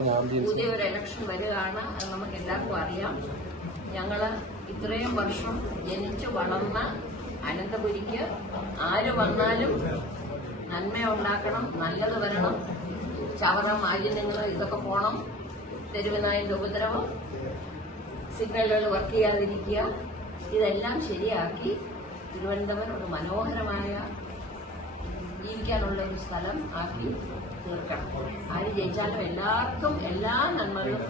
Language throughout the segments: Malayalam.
പുതിയ ഒരു ഇലക്ഷൻ വരികയാണ് നമുക്ക് എല്ലാവർക്കും അറിയാം. ഞങ്ങൾ ഇത്രയും വർഷം ജനിച്ചു വളർന്ന അനന്തപുരിക്ക് ആര് വന്നാലും നന്മ ഉണ്ടാക്കണം നല്ലത് വരണം. ചവറ മാലിന്യങ്ങൾ ഇതൊക്കെ പോണം. തെരുവുനായന്റെ ഉപദ്രവം സിഗ്നലുകൾ വർക്ക് ചെയ്യാതിരിക്കുക. ഇതെല്ലാം ശരിയാക്കി തിരുവനന്തപുരം ഒരു മനോഹരമായ ജീവിക്കാനുള്ള ഒരു സ്ഥലം ആക്കി തീർക്കണം. ആര് ജയിച്ചാലും എല്ലാവർക്കും എല്ലാ നന്മകളും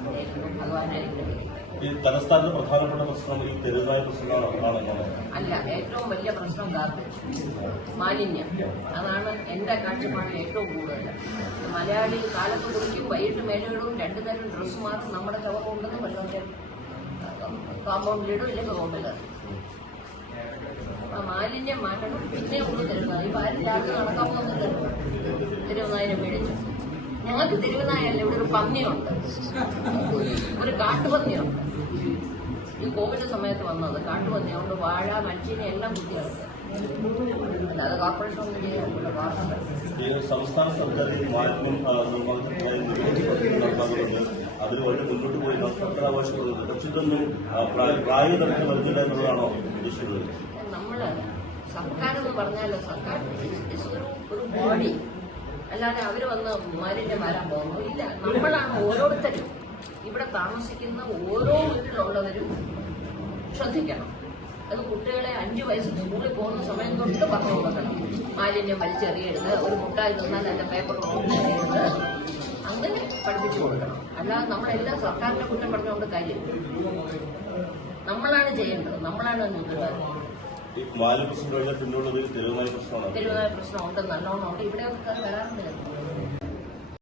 അനുഗ്രഹിക്കട്ടെ. ഈ തലസ്ഥാനത്ത് പ്രധാനപ്പെട്ട പ്രശ്നം ഈ തെരുവായ പ്രശ്നമാണെന്നാണ് അല്ല ഏറ്റവും വലിയ പ്രശ്നം ഗാർബേജ്. മാലിന്യം. അതാണ് എന്റെ കാഴ്ചപ്പാടിൽ ഏറ്റവും കൂടുതൽ. മലയാളി കാലത്ത് കുടിക്കും വൈകിട്ട് മേലുകളും രണ്ടു തരം ഡ്രസ്സ് മാറും നമ്മുടെ ചവർ കൊണ്ടുവന്ന് വെള്ളത്തിൽ കോമ്പൗണ്ടിലിടും ഇല്ലെങ്കിൽ റോഡിലിടും മാലിന്യം മാറ്റണം പിന്നെ ഉള്ളു തരുന്നത് ഈ രാത്രി നടക്കാൻ പോകുന്നത് തിരുവനായിരം മേടിച്ചു. ഞങ്ങൾക്ക് തിരുവനായല്ല ഇവിടെ ഒരു പന്നിയുണ്ട്. ഒരു കാട്ടുപന്നിയുണ്ട്. ഈ കോവിഡ് സമയത്ത് വന്നത്. കാട്ടുപന്നി അതുകൊണ്ട് വാഴ മനുഷ്യനെ എല്ലാം കുത്തിയിറക്കുക അല്ലാതെ സംസ്ഥാന സർക്കാരിന്റെ മാലിന്യം അതിന് മുന്നോട്ട് പോയി സർക്കാർ ആവശ്യപ്പെടുന്നത്. കുറച്ചിട്ടൊന്നും പ്രായ- പ്രായതലത്തിൽ വരുന്നില്ല എന്നുള്ളതാണോ ഉദ്ദേശിക്കുന്നത്? സർക്കാർ എന്ന് പറഞ്ഞാൽ സർക്കാർ ഒരു ഒരു ബോഡി അല്ലാതെ അവർ വന്ന് മാലിന്യം വരാൻ പോകുന്നു. ഇല്ല നമ്മളാണ് ഓരോരുത്തരും. ഇവിടെ താമസിക്കുന്ന ഓരോ വീട്ടിലുള്ളവരും ശ്രദ്ധിക്കണം. അത് കുട്ടികളെ അഞ്ചു വയസ്സ് സ്കൂളിൽ പോകുന്ന സമയം തൊട്ട് പറഞ്ഞു കൊടുക്കണം. മാലിന്യം വലിച്ചെറിയരുത് ഒരു മുട്ടായി തിന്നാൽ എന്റെ പേപ്പർ കൊണ്ടുവരരുത് അങ്ങനെ പഠിപ്പിച്ചു കൊടുക്കണം. അല്ലാതെ നമ്മളെല്ലാം സർക്കാരിന്റെ കുറ്റം പറഞ്ഞുകൊണ്ട് കാര്യം നമ്മളാണ് ചെയ്യേണ്ടത് നമ്മളാണ് അതിന് ഉത്തരവാദിത്വം ഈ മാലിന്യ പ്രശ്നം കഴിഞ്ഞാൽ പിന്നുള്ളത് തെരുവുനായ പ്രശ്നമാണ്? തെരുവുനായ പ്രശ്നമുണ്ട്. നല്ലോണം ഉണ്ട്. ഇവിടെ ഒക്കെ വരാറുണ്ട്.